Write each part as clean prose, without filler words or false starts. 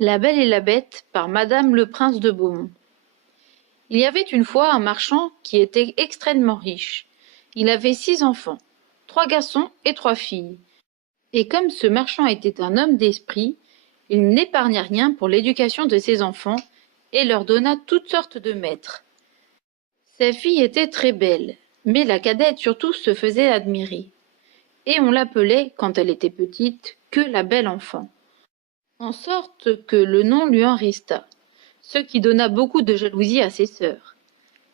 La Belle et la Bête par Madame le Prince de Beaumont. Il y avait une fois un marchand qui était extrêmement riche. Il avait 6 enfants, 3 garçons et 3 filles. Et comme ce marchand était un homme d'esprit, il n'épargna rien pour l'éducation de ses enfants et leur donna toutes sortes de maîtres. Ses filles étaient très belles, mais la cadette surtout se faisait admirer. Et on l'appelait, quand elle était petite, que la belle enfant. En sorte que le nom lui en resta, ce qui donna beaucoup de jalousie à ses sœurs.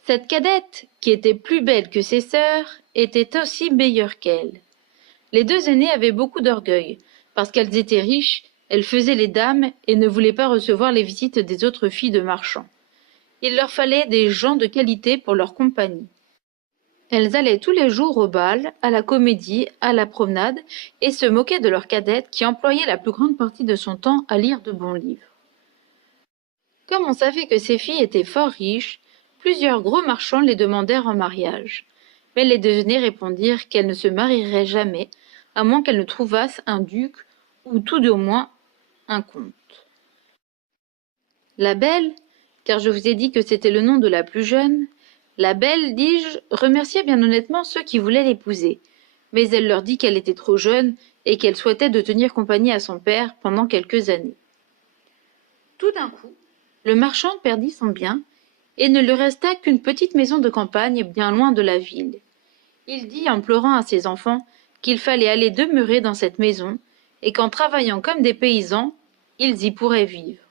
Cette cadette, qui était plus belle que ses sœurs, était aussi meilleure qu'elles. Les 2 aînées avaient beaucoup d'orgueil, parce qu'elles étaient riches, elles faisaient les dames et ne voulaient pas recevoir les visites des autres filles de marchands. Il leur fallait des gens de qualité pour leur compagnie. Elles allaient tous les jours au bal, à la comédie, à la promenade, et se moquaient de leur cadette qui employait la plus grande partie de son temps à lire de bons livres. Comme on savait que ces filles étaient fort riches, plusieurs gros marchands les demandèrent en mariage. Mais les 2 aînées répondirent qu'elles ne se marieraient jamais, à moins qu'elles ne trouvassent un duc, ou tout au moins un comte. La Belle, car je vous ai dit que c'était le nom de la plus jeune, la Belle, dis-je, remercia bien honnêtement ceux qui voulaient l'épouser, mais elle leur dit qu'elle était trop jeune et qu'elle souhaitait de tenir compagnie à son père pendant quelques années. Tout d'un coup, le marchand perdit son bien, et ne lui resta qu'une petite maison de campagne bien loin de la ville. Il dit en pleurant à ses enfants qu'il fallait aller demeurer dans cette maison, et qu'en travaillant comme des paysans, ils y pourraient vivre.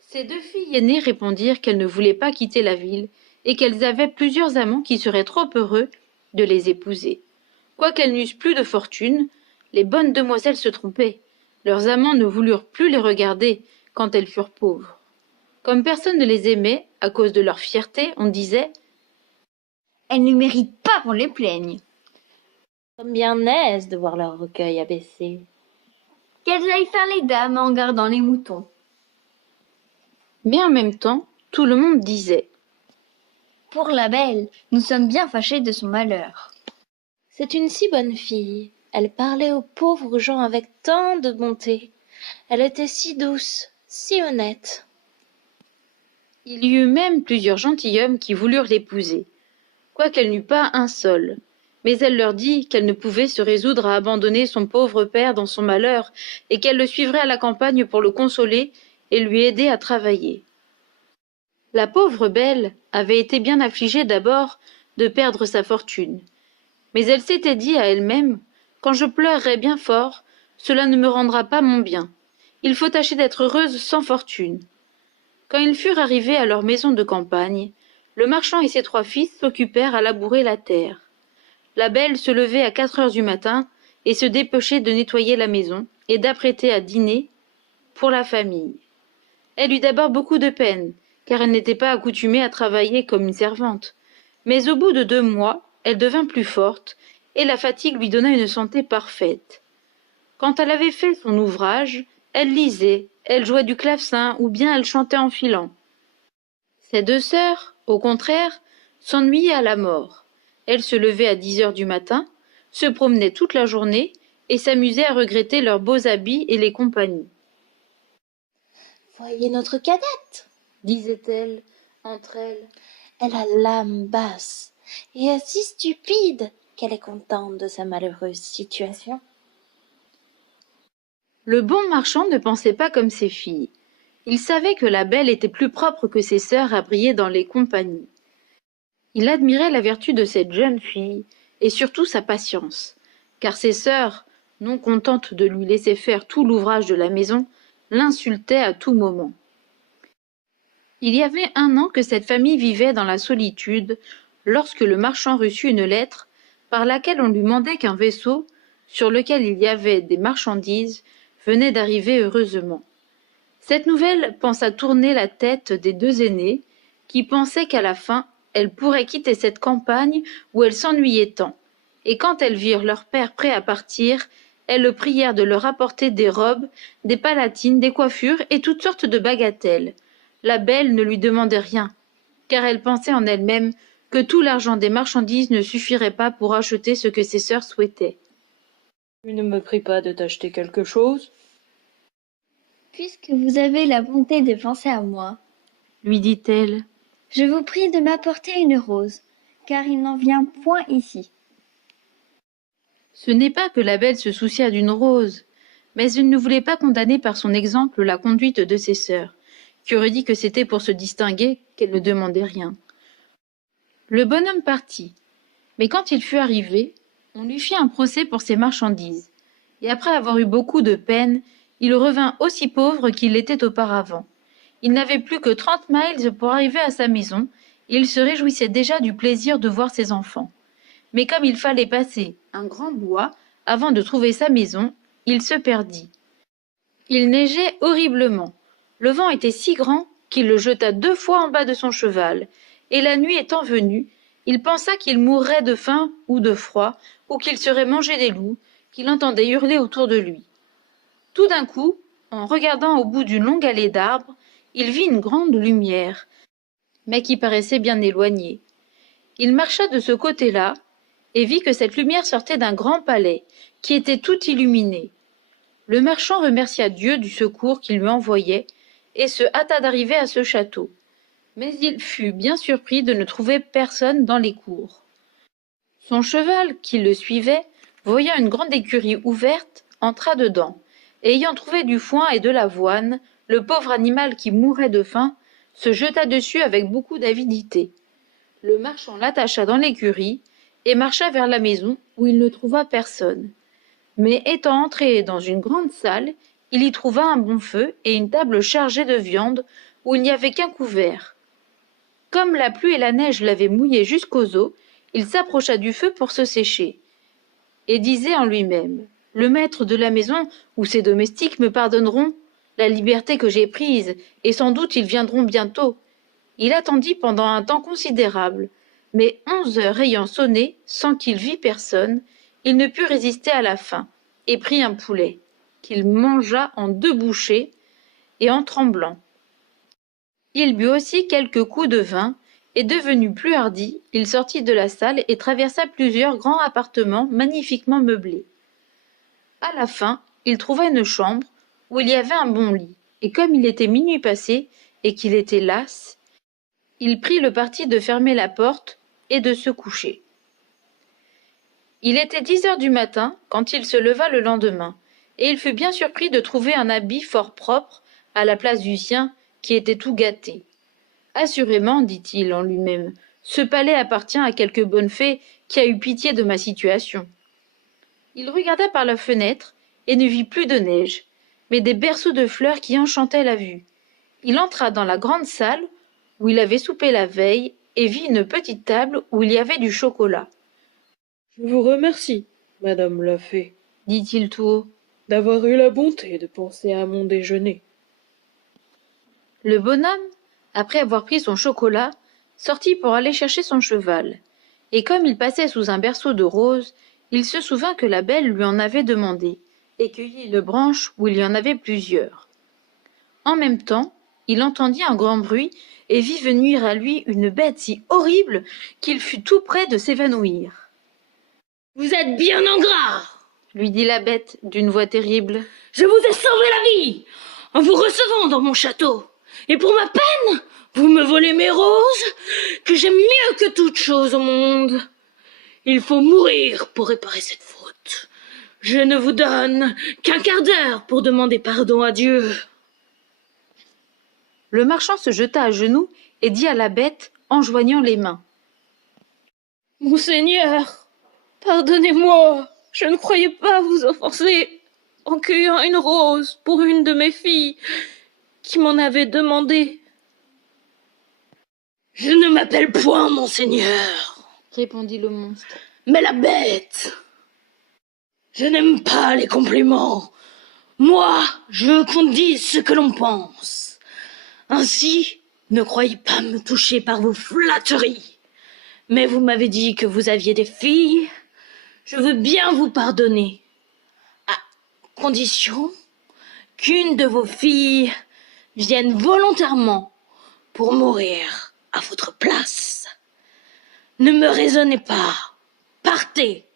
Ses 2 filles aînées répondirent qu'elles ne voulaient pas quitter la ville, et qu'elles avaient plusieurs amants qui seraient trop heureux de les épouser. Quoiqu'elles n'eussent plus de fortune, les bonnes demoiselles se trompaient. Leurs amants ne voulurent plus les regarder quand elles furent pauvres. Comme personne ne les aimait, à cause de leur fierté, on disait « Elles ne méritent pas qu'on les plaigne. » Comme bien aise de voir leur recueil abaissé. Qu'elles aillent faire les dames en gardant les moutons. Mais en même temps, tout le monde disait « Pour la Belle, nous sommes bien fâchés de son malheur. » C'est une si bonne fille. Elle parlait aux pauvres gens avec tant de bonté. Elle était si douce, si honnête. Il y eut même plusieurs gentilshommes qui voulurent l'épouser, quoiqu'elle n'eût pas un seul. Mais elle leur dit qu'elle ne pouvait se résoudre à abandonner son pauvre père dans son malheur, et qu'elle le suivrait à la campagne pour le consoler et lui aider à travailler. La pauvre Belle avait été bien affligée d'abord de perdre sa fortune, mais elle s'était dit à elle-même « Quand je pleurerai bien fort, cela ne me rendra pas mon bien. Il faut tâcher d'être heureuse sans fortune. » Quand ils furent arrivés à leur maison de campagne, le marchand et ses 3 fils s'occupèrent à labourer la terre. La Belle se levait à 4 heures du matin et se dépêchait de nettoyer la maison et d'apprêter à dîner pour la famille. Elle eut d'abord beaucoup de peine, car elle n'était pas accoutumée à travailler comme une servante. Mais au bout de 2 mois, elle devint plus forte, et la fatigue lui donna une santé parfaite. Quand elle avait fait son ouvrage, elle lisait, elle jouait du clavecin ou bien elle chantait en filant. Ses 2 sœurs, au contraire, s'ennuyaient à la mort. Elles se levaient à 10 heures du matin, se promenaient toute la journée et s'amusaient à regretter leurs beaux habits et les compagnies. « Voyez notre cadette, disait-elle entre elles. Elle a l'âme basse et est si stupide qu'elle est contente de sa malheureuse situation. » Le bon marchand ne pensait pas comme ses filles. Il savait que la Belle était plus propre que ses sœurs à briller dans les compagnies. Il admirait la vertu de cette jeune fille, et surtout sa patience, car ses sœurs, non contentes de lui laisser faire tout l'ouvrage de la maison, l'insultaient à tout moment. Il y avait 1 an que cette famille vivait dans la solitude, lorsque le marchand reçut une lettre par laquelle on lui mandait qu'un vaisseau, sur lequel il y avait des marchandises, venait d'arriver heureusement. Cette nouvelle pensa tourner la tête des 2 aînées, qui pensaient qu'à la fin, elles pourraient quitter cette campagne où elles s'ennuyaient tant, et quand elles virent leur père prêt à partir, elles le prièrent de leur apporter des robes, des palatines, des coiffures et toutes sortes de bagatelles. La Belle ne lui demandait rien, car elle pensait en elle-même que tout l'argent des marchandises ne suffirait pas pour acheter ce que ses sœurs souhaitaient. « Tu ne me pries pas de t'acheter quelque chose ? » Puisque vous avez la bonté de penser à moi, lui dit-elle. je vous prie de m'apporter une rose, car il n'en vient point ici. Ce n'est pas que la belle se souciât d'une rose, mais elle ne voulait pas condamner par son exemple la conduite de ses sœurs, qui auraient dit que c'était pour se distinguer qu'elle ne demandait rien. Le bonhomme partit, mais quand il fut arrivé, on lui fit un procès pour ses marchandises, et après avoir eu beaucoup de peine, il revint aussi pauvre qu'il l'était auparavant. Il n'avait plus que 30 miles pour arriver à sa maison, et il se réjouissait déjà du plaisir de voir ses enfants. Mais comme il fallait passer un grand bois avant de trouver sa maison, il se perdit. Il neigeait horriblement. Le vent était si grand qu'il le jeta 2 fois en bas de son cheval, et la nuit étant venue, il pensa qu'il mourrait de faim ou de froid, ou qu'il serait mangé des loups, qu'il entendait hurler autour de lui. Tout d'un coup, en regardant au bout d'une longue allée d'arbres, il vit une grande lumière, mais qui paraissait bien éloignée. Il marcha de ce côté-là, et vit que cette lumière sortait d'un grand palais, qui était tout illuminé. Le marchand remercia Dieu du secours qu'il lui envoyait, et se hâta d'arriver à ce château. Mais il fut bien surpris de ne trouver personne dans les cours. Son cheval, qui le suivait, voyant une grande écurie ouverte, entra dedans, et ayant trouvé du foin et de l'avoine, le pauvre animal qui mourait de faim se jeta dessus avec beaucoup d'avidité. Le marchand l'attacha dans l'écurie et marcha vers la maison où il ne trouva personne. Mais étant entré dans une grande salle, il y trouva un bon feu et une table chargée de viande où il n'y avait qu'un couvert. Comme la pluie et la neige l'avaient mouillé jusqu'aux os, il s'approcha du feu pour se sécher, et disait en lui-même: « Le maître de la maison ou ses domestiques me pardonneront la liberté que j'ai prise, et sans doute ils viendront bientôt. » Il attendit pendant un temps considérable, mais 11 heures ayant sonné, sans qu'il vît personne, il ne put résister à la faim, et prit un poulet, qu'il mangea en 2 bouchées, et en tremblant. Il but aussi quelques coups de vin, et devenu plus hardi, il sortit de la salle et traversa plusieurs grands appartements magnifiquement meublés. À la fin, il trouva une chambre où il y avait un bon lit, et comme il était minuit passé, et qu'il était las, il prit le parti de fermer la porte et de se coucher. Il était 10 heures du matin quand il se leva le lendemain, et il fut bien surpris de trouver un habit fort propre à la place du sien, qui était tout gâté. Assurément, dit-il en lui-même, ce palais appartient à quelque bonne fée qui a eu pitié de ma situation. Il regarda par la fenêtre et ne vit plus de neige, mais des berceaux de fleurs qui enchantaient la vue. Il entra dans la grande salle où il avait soupé la veille et vit une petite table où il y avait du chocolat. « Je vous remercie, madame la fée, dit-il tout haut, d'avoir eu la bonté de penser à mon déjeuner. » Le bonhomme, après avoir pris son chocolat, sortit pour aller chercher son cheval, et comme il passait sous un berceau de roses, il se souvint que la belle lui en avait demandé, et cueillit une branche où il y en avait plusieurs. En même temps, il entendit un grand bruit et vit venir à lui une bête si horrible qu'il fut tout près de s'évanouir. « Vous êtes bien ingrat !» lui dit la bête d'une voix terrible. « Je vous ai sauvé la vie en vous recevant dans mon château. Et pour ma peine, vous me volez mes roses, que j'aime mieux que toute chose au monde. Il faut mourir pour réparer cette faute. Je ne vous donne qu'un quart d'heure pour demander pardon à Dieu. » Le marchand se jeta à genoux et dit à la bête en joignant les mains. « Monseigneur, pardonnez-moi, je ne croyais pas vous offenser en cueillant une rose pour une de mes filles qui m'en avait demandé. »« Je ne m'appelle point Monseigneur, répondit le monstre, mais la bête. Je n'aime pas les compliments. Moi, je veux qu'on dise ce que l'on pense. Ainsi, ne croyez pas me toucher par vos flatteries. Mais vous m'avez dit que vous aviez des filles. Je veux bien vous pardonner, à condition qu'une de vos filles vienne volontairement pour mourir à votre place. Ne me raisonnez pas, partez,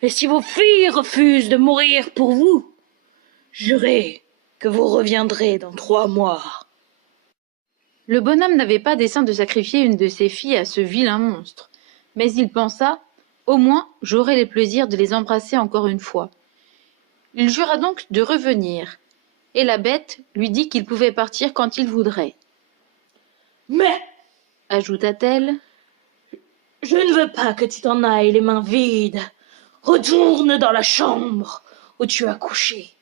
et si vos filles refusent de mourir pour vous, jurez que vous reviendrez dans 3 mois. Le bonhomme n'avait pas dessein de sacrifier une de ses filles à ce vilain monstre, mais il pensa « Au moins, j'aurai le plaisir de les embrasser encore une fois. » Il jura donc de revenir, et la bête lui dit qu'il pouvait partir quand il voudrait. « Mais, ajouta-t-elle, je ne veux pas que tu t'en ailles les mains vides. Retourne dans la chambre où tu as couché.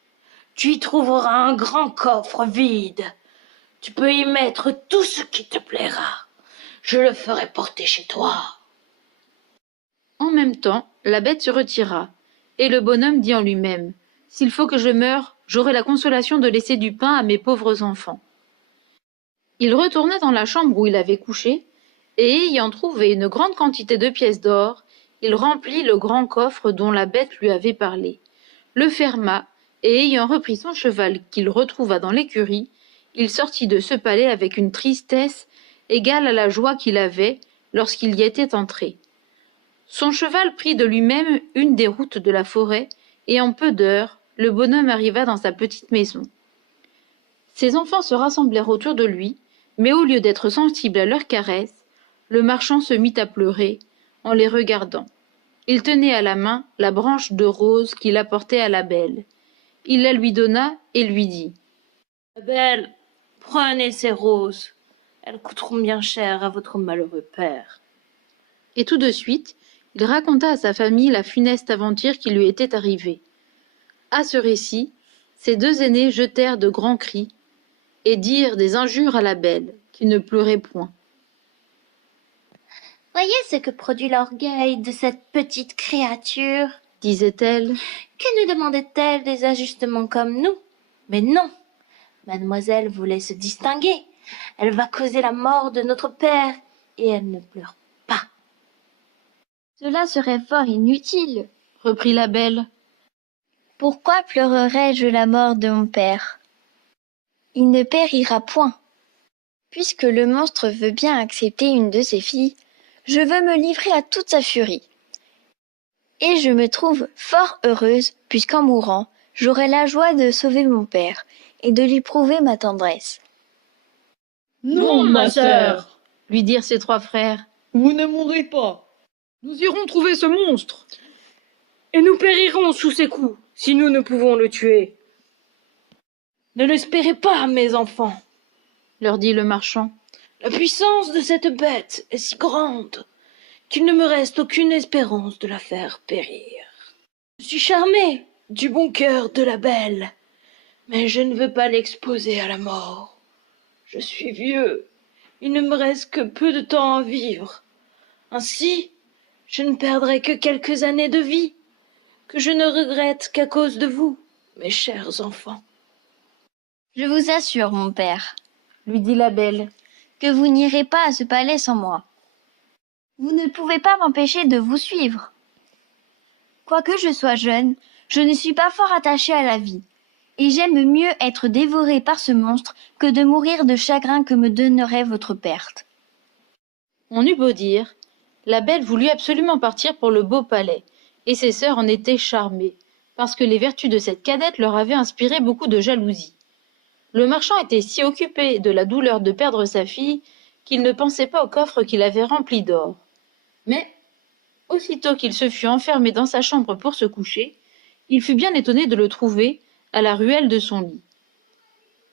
Tu y trouveras un grand coffre vide. Tu peux y mettre tout ce qui te plaira. Je le ferai porter chez toi. » En même temps, la bête se retira, et le bonhomme dit en lui-même « S'il faut que je meure, j'aurai la consolation de laisser du pain à mes pauvres enfants. » Il retourna dans la chambre où il avait couché, et ayant trouvé une grande quantité de pièces d'or, il remplit le grand coffre dont la bête lui avait parlé, le ferma, et ayant repris son cheval qu'il retrouva dans l'écurie, il sortit de ce palais avec une tristesse égale à la joie qu'il avait lorsqu'il y était entré. Son cheval prit de lui-même une des routes de la forêt, et en peu d'heures, le bonhomme arriva dans sa petite maison. Ses enfants se rassemblèrent autour de lui, mais au lieu d'être sensible à leurs caresses, le marchand se mit à pleurer en les regardant. Il tenait à la main la branche de rose qu'il apportait à la belle. Il la lui donna et lui dit « La belle, prenez ces roses. Elles coûteront bien cher à votre malheureux père. » Et tout de suite, il raconta à sa famille la funeste aventure qui lui était arrivée. À ce récit, ses 2 aînés jetèrent de grands cris et dirent des injures à la belle, qui ne pleurait point. « Voyez ce que produit l'orgueil de cette petite créature, disait-elle. Que nous demandait-elle des ajustements comme nous? Mais non, mademoiselle voulait se distinguer. Elle va causer la mort de notre père, et elle ne pleure pas. » Cela serait fort inutile, reprit la belle. Pourquoi pleurerais-je la mort de mon père? Il ne périra point. Puisque le monstre veut bien accepter une de ses filles, je veux me livrer à toute sa furie. Et je me trouve fort heureuse, puisqu'en mourant, j'aurai la joie de sauver mon père et de lui prouver ma tendresse. Non, ma sœur, lui dirent ses 3 frères. vous ne mourrez pas. Nous irons trouver ce monstre. Et nous périrons sous ses coups, si nous ne pouvons le tuer. Ne l'espérez pas, mes enfants, leur dit le marchand. La puissance de cette bête est si grande qu'il ne me reste aucune espérance de la faire périr. Je suis charmé du bon cœur de la belle, mais je ne veux pas l'exposer à la mort. Je suis vieux, il ne me reste que peu de temps à vivre. Ainsi, je ne perdrai que quelques années de vie, que je ne regrette qu'à cause de vous, mes chers enfants. Je vous assure, mon père, lui dit la belle, que vous n'irez pas à ce palais sans moi. Vous ne pouvez pas m'empêcher de vous suivre. Quoique je sois jeune, je ne suis pas fort attachée à la vie, et j'aime mieux être dévorée par ce monstre que de mourir de chagrin que me donnerait votre perte. On eut beau dire, la belle voulut absolument partir pour le beau palais, et ses sœurs en étaient charmées, parce que les vertus de cette cadette leur avaient inspiré beaucoup de jalousie. Le marchand était si occupé de la douleur de perdre sa fille qu'il ne pensait pas au coffre qu'il avait rempli d'or. Mais, aussitôt qu'il se fut enfermé dans sa chambre pour se coucher, il fut bien étonné de le trouver à la ruelle de son lit.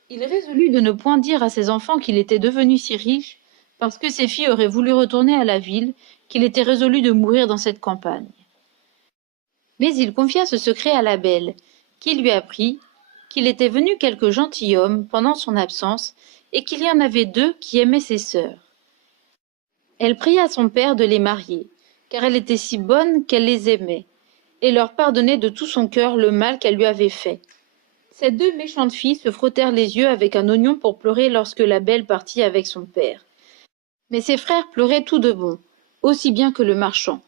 Il résolut de ne point dire à ses enfants qu'il était devenu si riche, parce que ses filles auraient voulu retourner à la ville, qu'il était résolu de mourir dans cette campagne. Mais il confia ce secret à la belle, qui lui apprit qu'il était venu quelques gentilshommes pendant son absence, et qu'il y en avait 2 qui aimaient ses sœurs. Elle pria son père de les marier, car elle était si bonne qu'elle les aimait, et leur pardonnait de tout son cœur le mal qu'elle lui avait fait. Ces 2 méchantes filles se frottèrent les yeux avec un oignon pour pleurer lorsque la belle partit avec son père. Mais ses frères pleuraient tout de bon, aussi bien que le marchand.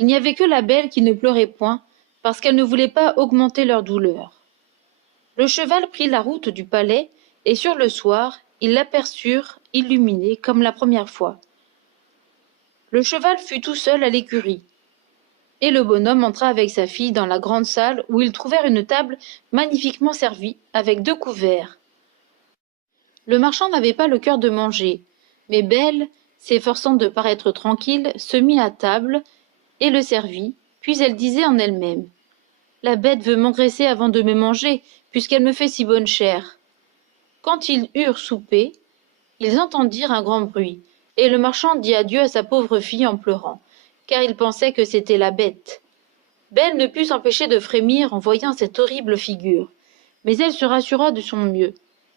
Il n'y avait que la belle qui ne pleurait point, parce qu'elle ne voulait pas augmenter leur douleur. Le cheval prit la route du palais, et sur le soir, ils l'aperçurent illuminé comme la première fois. Le cheval fut tout seul à l'écurie. Et le bonhomme entra avec sa fille dans la grande salle où ils trouvèrent une table magnifiquement servie avec 2 couverts. Le marchand n'avait pas le cœur de manger, mais Belle, s'efforçant de paraître tranquille, se mit à table et le servit, puis elle disait en elle-même: La bête veut m'engraisser avant de me manger, puisqu'elle me fait si bonne chère. Quand ils eurent soupé, ils entendirent un grand bruit, et le marchand dit adieu à sa pauvre fille en pleurant, car il pensait que c'était la bête. Belle ne put s'empêcher de frémir en voyant cette horrible figure, mais elle se rassura de son mieux,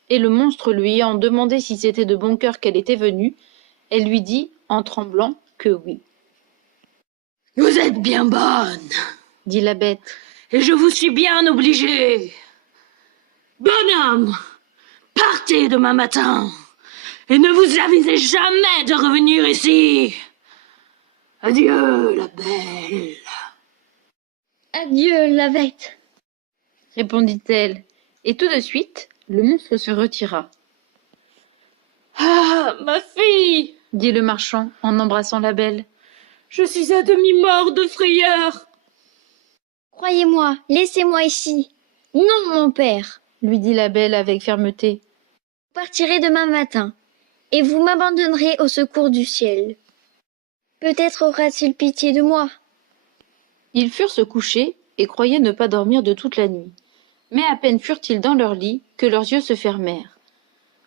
et le monstre lui ayant demandé si c'était de bon cœur qu'elle était venue, elle lui dit, en tremblant, que oui. « Vous êtes bien bonne, Dit la bête. et je vous suis bien obligée. Bonhomme, partez demain matin, et ne vous avisez jamais de revenir ici. Adieu, la belle. » Adieu, la bête. Répondit-elle, et tout de suite, le monstre se retira. Ah, ma fille, Dit le marchand en embrassant la belle. je suis à demi mort de frayeur. Croyez-moi, laissez-moi ici. Non, mon père. Lui dit la belle avec fermeté. Vous partirez demain matin, et vous m'abandonnerez au secours du ciel. Peut-être aura-t-il pitié de moi. Ils furent se coucher et croyaient ne pas dormir de toute la nuit. Mais à peine furent-ils dans leur lit que leurs yeux se fermèrent.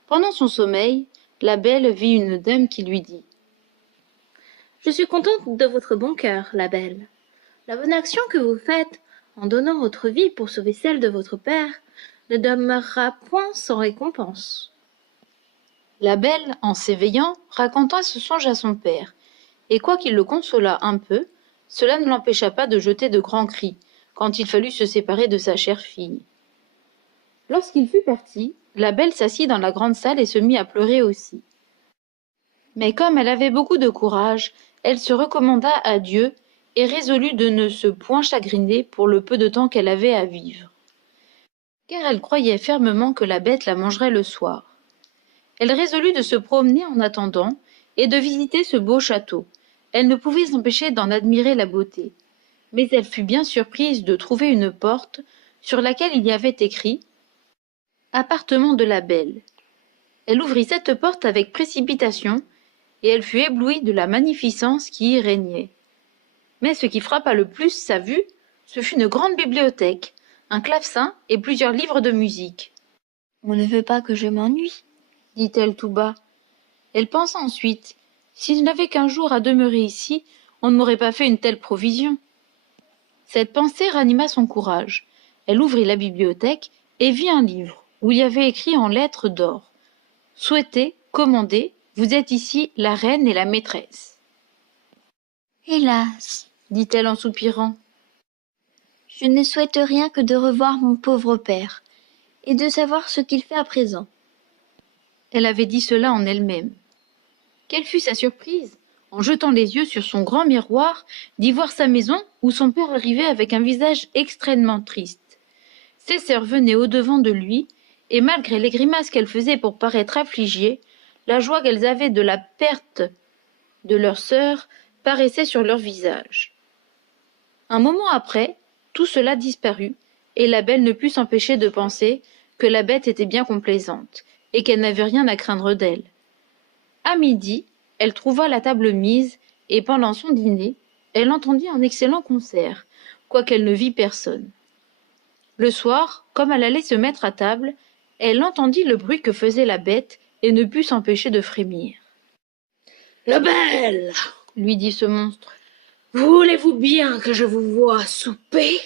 Pendant son sommeil, la belle vit une dame qui lui dit: Je suis contente de votre bon cœur, la belle. La bonne action que vous faites, en donnant votre vie pour sauver celle de votre père, ne demeurera point sans récompense. La belle, en s'éveillant, raconta ce songe à son père, et quoiqu'il le consolât un peu, cela ne l'empêcha pas de jeter de grands cris, quand il fallut se séparer de sa chère fille. Lorsqu'il fut parti, la belle s'assit dans la grande salle et se mit à pleurer aussi. Mais comme elle avait beaucoup de courage, elle se recommanda à Dieu et résolut de ne se point chagriner pour le peu de temps qu'elle avait à vivre. Car elle croyait fermement que la bête la mangerait le soir. Elle résolut de se promener en attendant et de visiter ce beau château. Elle ne pouvait s'empêcher d'en admirer la beauté. Mais elle fut bien surprise de trouver une porte sur laquelle il y avait écrit « Appartement de la belle ». Elle ouvrit cette porte avec précipitation et elle fut éblouie de la magnificence qui y régnait. Mais ce qui frappa le plus sa vue, ce fut une grande bibliothèque, un clavecin et plusieurs livres de musique. « On ne veut pas que je m'ennuie. » dit-elle tout bas. Elle pensa ensuite: si je n'avais qu'un jour à demeurer ici, on ne m'aurait pas fait une telle provision. Cette pensée ranima son courage. Elle ouvrit la bibliothèque et vit un livre où il y avait écrit en lettres d'or: Souhaitez, commandez, vous êtes ici la reine et la maîtresse. Hélas, Dit-elle en soupirant. je ne souhaite rien que de revoir mon pauvre père et de savoir ce qu'il fait à présent. Elle avait dit cela en elle-même. Quelle fut sa surprise, en jetant les yeux sur son grand miroir, d'y voir sa maison où son père arrivait avec un visage extrêmement triste. Ses sœurs venaient au-devant de lui, et malgré les grimaces qu'elles faisaient pour paraître affligées, la joie qu'elles avaient de la perte de leur sœur paraissait sur leur visage. Un moment après, tout cela disparut, et la belle ne put s'empêcher de penser que la bête était bien complaisante, et qu'elle n'avait rien à craindre d'elle. À midi, elle trouva la table mise, et pendant son dîner, elle entendit un excellent concert, quoiqu'elle ne vît personne. Le soir, comme elle allait se mettre à table, elle entendit le bruit que faisait la bête et ne put s'empêcher de frémir. « La belle, Lui dit ce monstre. voulez-vous bien que je vous voie souper? »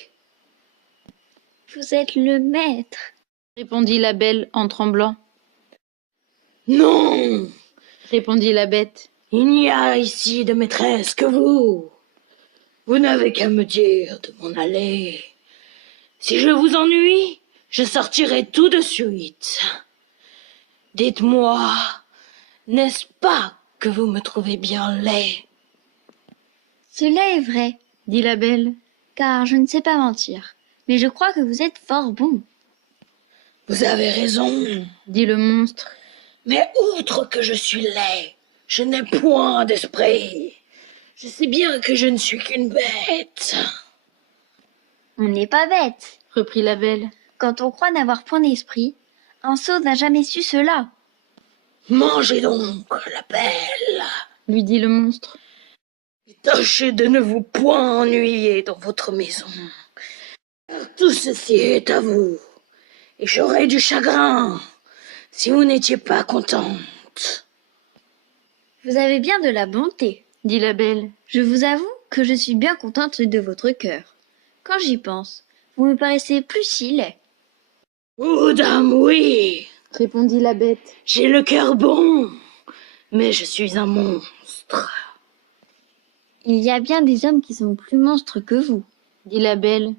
Vous êtes le maître. Répondit la belle en tremblant. Non, Répondit la bête. il n'y a ici de maîtresse que vous. Vous n'avez qu'à me dire de m'en aller. Si je vous ennuie, je sortirai tout de suite. Dites-moi, n'est-ce pas que vous me trouvez bien laid? Cela est vrai, Dit la belle. car je ne sais pas mentir, mais je crois que vous êtes fort bon. Vous avez raison, Dit le monstre. mais outre que je suis laid, je n'ai point d'esprit. Je sais bien que je ne suis qu'une bête. On n'est pas bête. reprit la belle. Quand on croit n'avoir point d'esprit, un sot n'a jamais su cela. Mangez donc la belle, Lui dit le monstre. et tâchez de ne vous point ennuyer dans votre maison. Car tout ceci est à vous, et j'aurais du chagrin si vous n'étiez pas contente. Vous avez bien de la bonté. Dit la belle. Je vous avoue que je suis bien contente de votre cœur. Quand j'y pense, vous me paraissez plus si laid. Oh dame, oui, Répondit la bête. j'ai le cœur bon, mais je suis un monstre. Il y a bien des hommes qui sont plus monstres que vous. Dit la belle.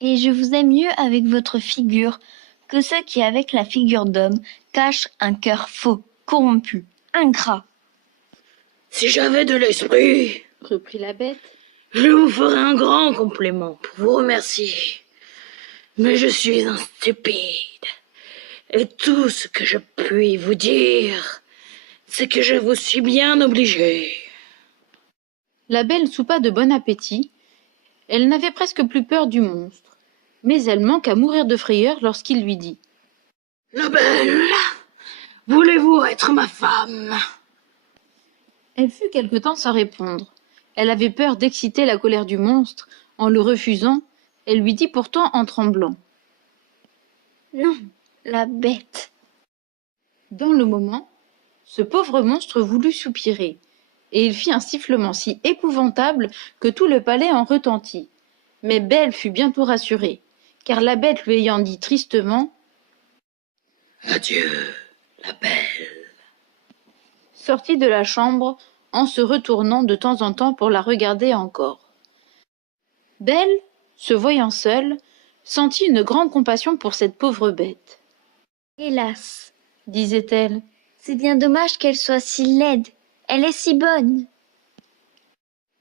Et je vous aime mieux avec votre figure que ceux qui, avec la figure d'homme, cachent un cœur faux, corrompu, ingrat. Si j'avais de l'esprit, Reprit la bête. je vous ferais un grand compliment pour vous remercier. Mais je suis un stupide. Et tout ce que je puis vous dire, c'est que je vous suis bien obligé. La belle soupa de bon appétit. Elle n'avait presque plus peur du monstre. Mais elle manqua à mourir de frayeur lorsqu'il lui dit. La belle, voulez-vous être ma femme? Elle fut quelque temps sans répondre. Elle avait peur d'exciter la colère du monstre. En le refusant, elle lui dit pourtant en tremblant. Non, la bête. Dans le moment, ce pauvre monstre voulut soupirer, et il fit un sifflement si épouvantable que tout le palais en retentit. Mais Belle fut bientôt rassurée, car la bête lui ayant dit tristement Adieu, la belle. sortit de la chambre en se retournant de temps en temps pour la regarder encore. Belle, se voyant seule, sentit une grande compassion pour cette pauvre bête. Hélas, Disait-elle, c'est bien dommage qu'elle soit si laide. Elle est si bonne.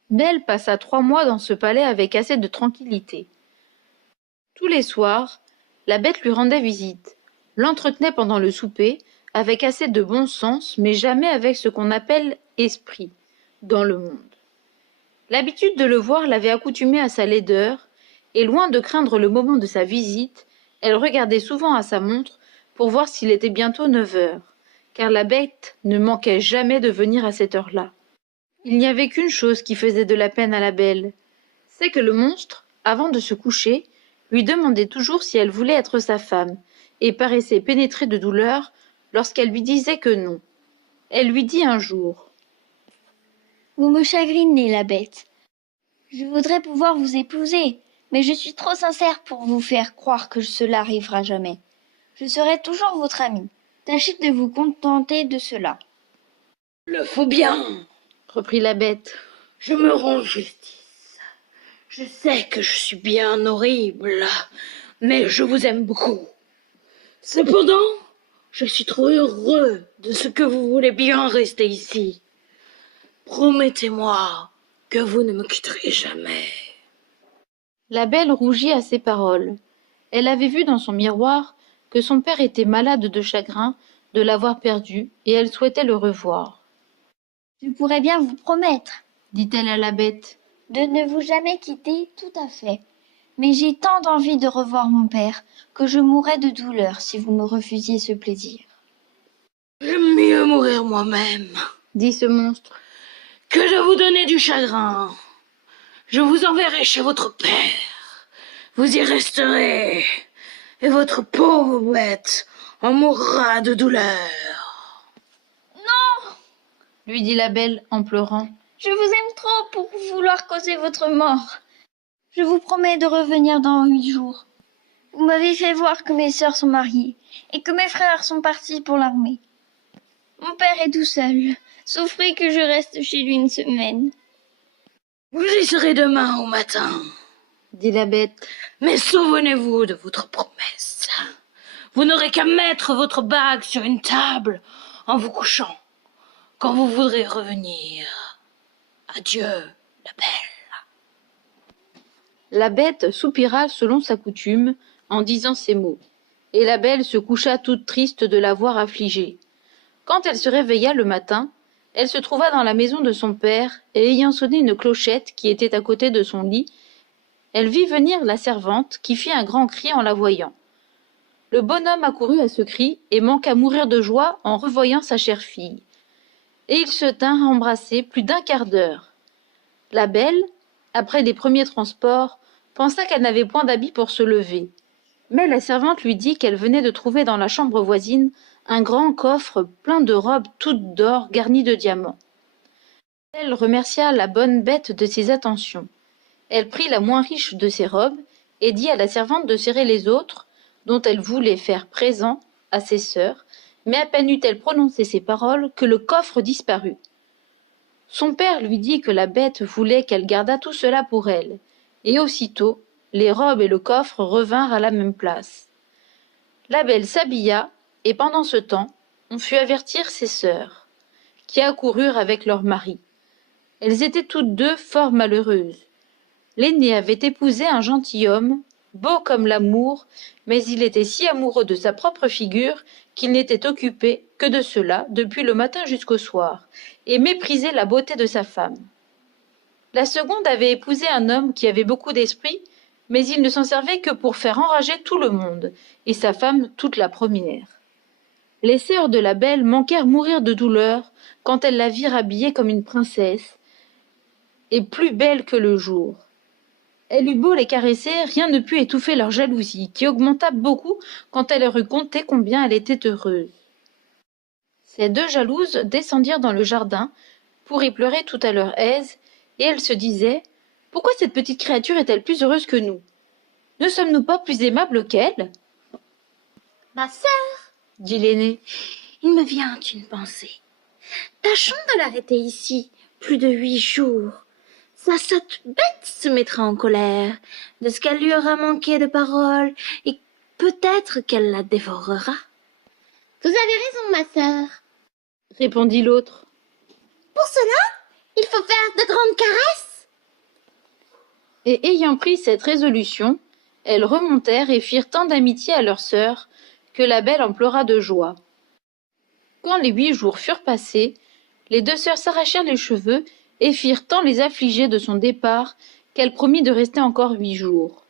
Belle passa 3 mois dans ce palais avec assez de tranquillité. Tous les soirs, la bête lui rendait visite, l'entretenait pendant le souper, avec assez de bon sens, mais jamais avec ce qu'on appelle esprit dans le monde. L'habitude de le voir l'avait accoutumée à sa laideur, et loin de craindre le moment de sa visite, elle regardait souvent à sa montre pour voir s'il était bientôt 9 heures, car la bête ne manquait jamais de venir à cette heure-là. Il n'y avait qu'une chose qui faisait de la peine à la belle, c'est que le monstre, avant de se coucher, lui demandait toujours si elle voulait être sa femme, et paraissait pénétré de douleur lorsqu'elle lui disait que non. Elle lui dit un jour. Vous me chagrinez, la bête. Je voudrais pouvoir vous épouser, mais je suis trop sincère pour vous faire croire que cela arrivera jamais. Je serai toujours votre amie. Tâchez de vous contenter de cela. Le faut bien, Reprit la bête. je me rends justice. Je sais que je suis bien horrible, mais je vous aime beaucoup. Cependant, je suis trop heureux de ce que vous voulez bien rester ici. Promettez-moi que vous ne me quitterez jamais. La belle rougit à ces paroles. Elle avait vu dans son miroir que son père était malade de chagrin de l'avoir perdu, et elle souhaitait le revoir. Je pourrais bien vous promettre Dit-elle à la bête. de ne vous jamais quitter tout à fait. Mais j'ai tant d'envie de revoir mon père que je mourrais de douleur si vous me refusiez ce plaisir. J'aime mieux mourir moi-même Dit ce monstre. que de vous donner du chagrin. Je vous enverrai chez votre père. Vous y resterez, et votre pauvre bête en mourra de douleur. Lui dit la belle en pleurant. Je vous aime trop pour vouloir causer votre mort. Je vous promets de revenir dans 8 jours. Vous m'avez fait voir que mes sœurs sont mariées et que mes frères sont partis pour l'armée. Mon père est tout seul. Souffrez que je reste chez lui une semaine. Vous y serez demain au matin. Dit la bête. Mais souvenez-vous de votre promesse. Vous n'aurez qu'à mettre votre bague sur une table en vous couchant quand vous voudrez revenir. Adieu, la belle. La bête soupira selon sa coutume en disant ces mots, et la belle se coucha toute triste de la voir affligée. Quand elle se réveilla le matin, Elle se trouva dans la maison de son père, et ayant sonné une clochette qui était à côté de son lit, elle vit venir la servante, qui fit un grand cri en la voyant. Le bonhomme accourut à ce cri, et manqua mourir de joie en revoyant sa chère fille. Et ils se tinrent embrassés plus d'un quart d'heure. La belle, après les premiers transports, pensa qu'elle n'avait point d'habit pour se lever. Mais la servante lui dit qu'elle venait de trouver dans la chambre voisine un grand coffre plein de robes toutes d'or garnies de diamants. Elle remercia la bonne bête de ses attentions. Elle prit la moins riche de ses robes et dit à la servante de serrer les autres, dont elle voulait faire présent à ses sœurs, mais à peine eut-elle prononcé ces paroles que le coffre disparut. Son père lui dit que la bête voulait qu'elle gardât tout cela pour elle, et aussitôt les robes et le coffre revinrent à la même place. La belle s'habilla, et pendant ce temps, on fut avertir ses sœurs, qui accoururent avec leurs maris. Elles étaient toutes deux fort malheureuses. L'aînée avait épousé un gentilhomme, beau comme l'amour, mais il était si amoureux de sa propre figure qu'il n'était occupé que de cela depuis le matin jusqu'au soir, et méprisait la beauté de sa femme. La seconde avait épousé un homme qui avait beaucoup d'esprit, mais il ne s'en servait que pour faire enrager tout le monde, et sa femme toute la première. Les sœurs de la belle manquèrent mourir de douleur quand elles la virent habillée comme une princesse, et plus belle que le jour. Elle eut beau les caresser, rien ne put étouffer leur jalousie, qui augmenta beaucoup quand elle leur eut conté combien elle était heureuse. Ces deux jalouses descendirent dans le jardin pour y pleurer tout à leur aise, et elles se disaient « Pourquoi cette petite créature est-elle plus heureuse que nous? Ne sommes-nous pas plus aimables qu'elle ?» Ma sœur, dit l'aînée. il me vient une pensée. Tâchons de l'arrêter ici plus de 8 jours. Sa sotte bête se mettra en colère de ce qu'elle lui aura manqué de parole, et peut-être qu'elle la dévorera. Vous avez raison, ma sœur, Répondit l'autre. pour cela, il faut faire de grandes caresses. Et ayant pris cette résolution, elles remontèrent et firent tant d'amitié à leur sœur que la belle en pleura de joie. Quand les 8 jours furent passés, les deux sœurs s'arrachèrent les cheveux et firent tant les affliger de son départ qu'elle promit de rester encore 8 jours.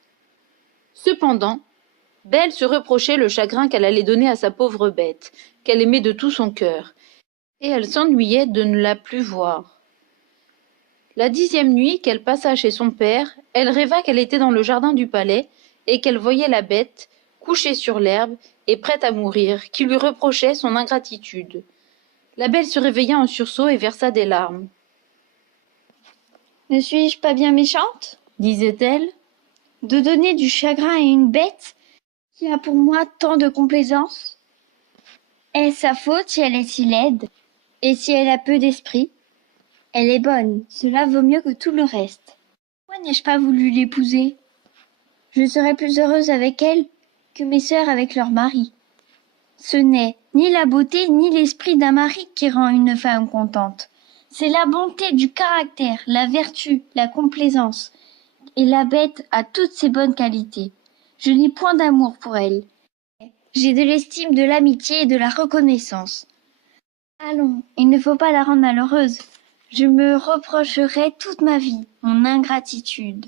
Cependant, Belle se reprochait le chagrin qu'elle allait donner à sa pauvre bête, qu'elle aimait de tout son cœur, et elle s'ennuyait de ne la plus voir. La 10e nuit qu'elle passa chez son père, elle rêva qu'elle était dans le jardin du palais et qu'elle voyait la bête, couchée sur l'herbe et prête à mourir, qui lui reprochait son ingratitude. La belle se réveilla en sursaut et versa des larmes. « Ne suis-je pas bien méchante, Disait-elle, de donner du chagrin à une bête qui a pour moi tant de complaisance? Est-ce sa faute si elle est si laide, et si elle a peu d'esprit? Elle est bonne, cela vaut mieux que tout le reste. Pourquoi n'ai-je pas voulu l'épouser? Je serais plus heureuse avec elle que mes sœurs avec leur mari. Ce n'est ni la beauté ni l'esprit d'un mari qui rend une femme contente. C'est la bonté du caractère, la vertu, la complaisance. Et la bête a toutes ces bonnes qualités. Je n'ai point d'amour pour elle. J'ai de l'estime, de l'amitié et de la reconnaissance. Allons, il ne faut pas la rendre malheureuse. Je me reprocherai toute ma vie mon ingratitude. »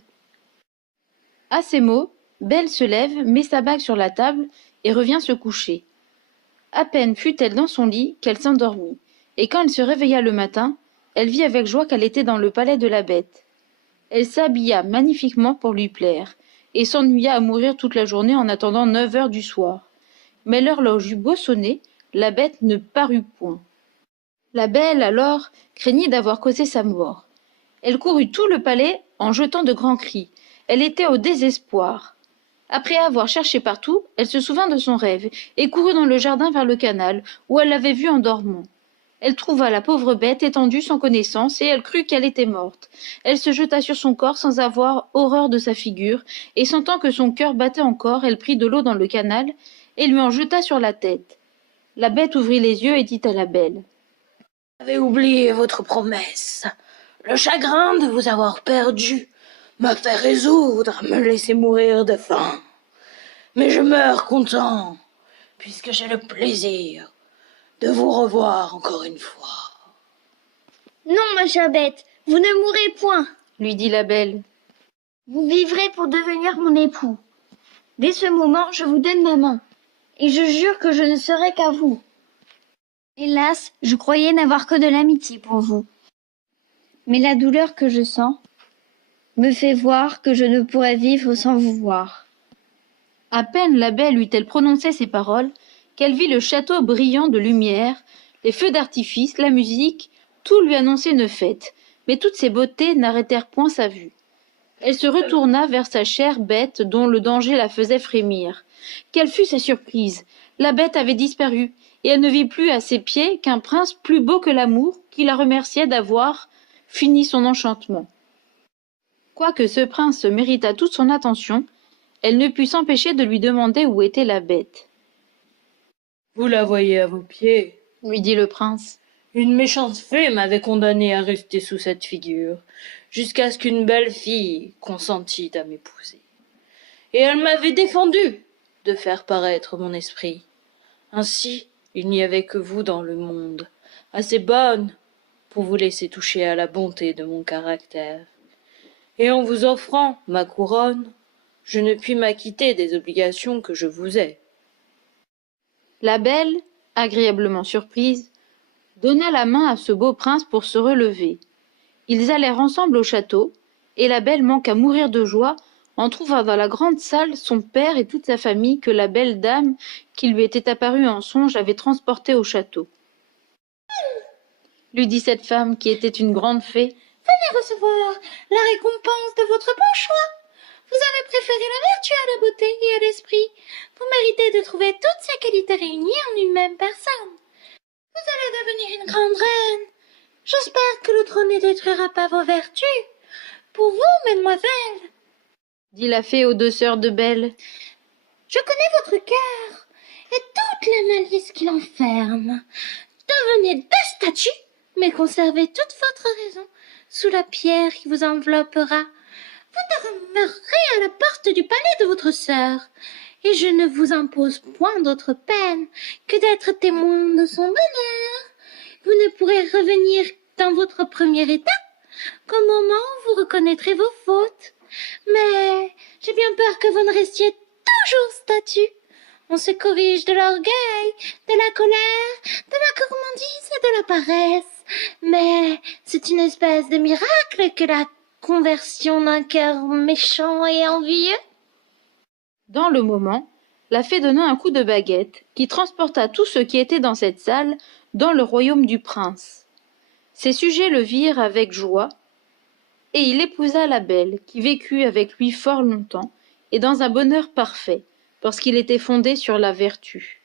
À ces mots, Belle se lève, met sa bague sur la table et revient se coucher. À peine fut-elle dans son lit qu'elle s'endormit, et quand elle se réveilla le matin, elle vit avec joie qu'elle était dans le palais de la bête. Elle s'habilla magnifiquement pour lui plaire, et s'ennuya à mourir toute la journée en attendant 9 heures du soir. Mais l'horloge eut beau sonner, la bête ne parut point. La belle, alors, craignit d'avoir causé sa mort. Elle courut tout le palais en jetant de grands cris. Elle était au désespoir. Après avoir cherché partout, elle se souvint de son rêve et courut dans le jardin vers le canal, où elle l'avait vue en dormant. Elle trouva la pauvre bête étendue sans connaissance et elle crut qu'elle était morte. Elle se jeta sur son corps sans avoir horreur de sa figure, et sentant que son cœur battait encore, elle prit de l'eau dans le canal et lui en jeta sur la tête. La bête ouvrit les yeux et dit à la belle: Vous avez oublié votre promesse. Le chagrin de vous avoir perdu me fait résoudre à me laisser mourir de faim. Mais je meurs content, puisque j'ai le plaisir de vous revoir encore une fois. Non, ma chère bête, vous ne mourrez point. lui dit la belle. Vous vivrez pour devenir mon époux. Dès ce moment, je vous donne ma main, et je jure que je ne serai qu'à vous. Hélas, je croyais n'avoir que de l'amitié pour vous. Mais la douleur que je sens me fait voir que je ne pourrais vivre sans vous voir. À peine la belle eut-elle prononcé ces paroles, qu'elle vit le château brillant de lumière, les feux d'artifice, la musique, tout lui annonçait une fête, mais toutes ces beautés n'arrêtèrent point sa vue. Elle se retourna vers sa chère bête dont le danger la faisait frémir. Quelle fut sa surprise! La bête avait disparu, et elle ne vit plus à ses pieds qu'un prince plus beau que l'amour qui la remerciait d'avoir fini son enchantement. Quoique ce prince méritât toute son attention, elle ne put s'empêcher de lui demander où était la bête. « Vous la voyez à vos pieds. » lui dit le prince. Une méchante fée m'avait condamné à rester sous cette figure, jusqu'à ce qu'une belle fille consentît à m'épouser. Et elle m'avait défendu de faire paraître mon esprit. Ainsi, il n'y avait que vous dans le monde, assez bonne pour vous laisser toucher à la bonté de mon caractère. Et en vous offrant ma couronne, je ne puis m'acquitter des obligations que je vous ai. La belle, agréablement surprise, donna la main à ce beau prince pour se relever. Ils allèrent ensemble au château, et la belle manqua mourir de joie en trouvant dans la grande salle son père et toute sa famille que la belle dame qui lui était apparue en songe avait transportée au château. Lui dit cette femme qui était une grande fée. Venez recevoir la récompense de votre bon choix. Vous avez préféré la vertu à la beauté et à l'esprit. Vous méritez de trouver toutes ces qualités réunies en une même personne. Vous allez devenir une grande reine. J'espère que le trône ne détruira pas vos vertus. Pour vous, mesdemoiselles, Dit la fée aux deux sœurs de Belle. je connais votre cœur et toute la malice qu'il enferme. Devenez deux statues, mais conservez toute votre raison sous la pierre qui vous enveloppera. Vous demeurerez à la porte du palais de votre sœur, et je ne vous impose point d'autre peine que d'être témoin de son bonheur. Vous ne pourrez revenir dans votre premier état qu'au moment où vous reconnaîtrez vos fautes. Mais j'ai bien peur que vous ne restiez toujours statue. On se corrige de l'orgueil, de la colère, de la gourmandise et de la paresse. Mais c'est une espèce de miracle que la conversion d'un cœur méchant et envieux. Dans le moment, la fée donna un coup de baguette qui transporta tout ce qui était dans cette salle dans le royaume du prince. Ses sujets le virent avec joie, et il épousa la belle, qui vécut avec lui fort longtemps, et dans un bonheur parfait, parce qu'il était fondé sur la vertu.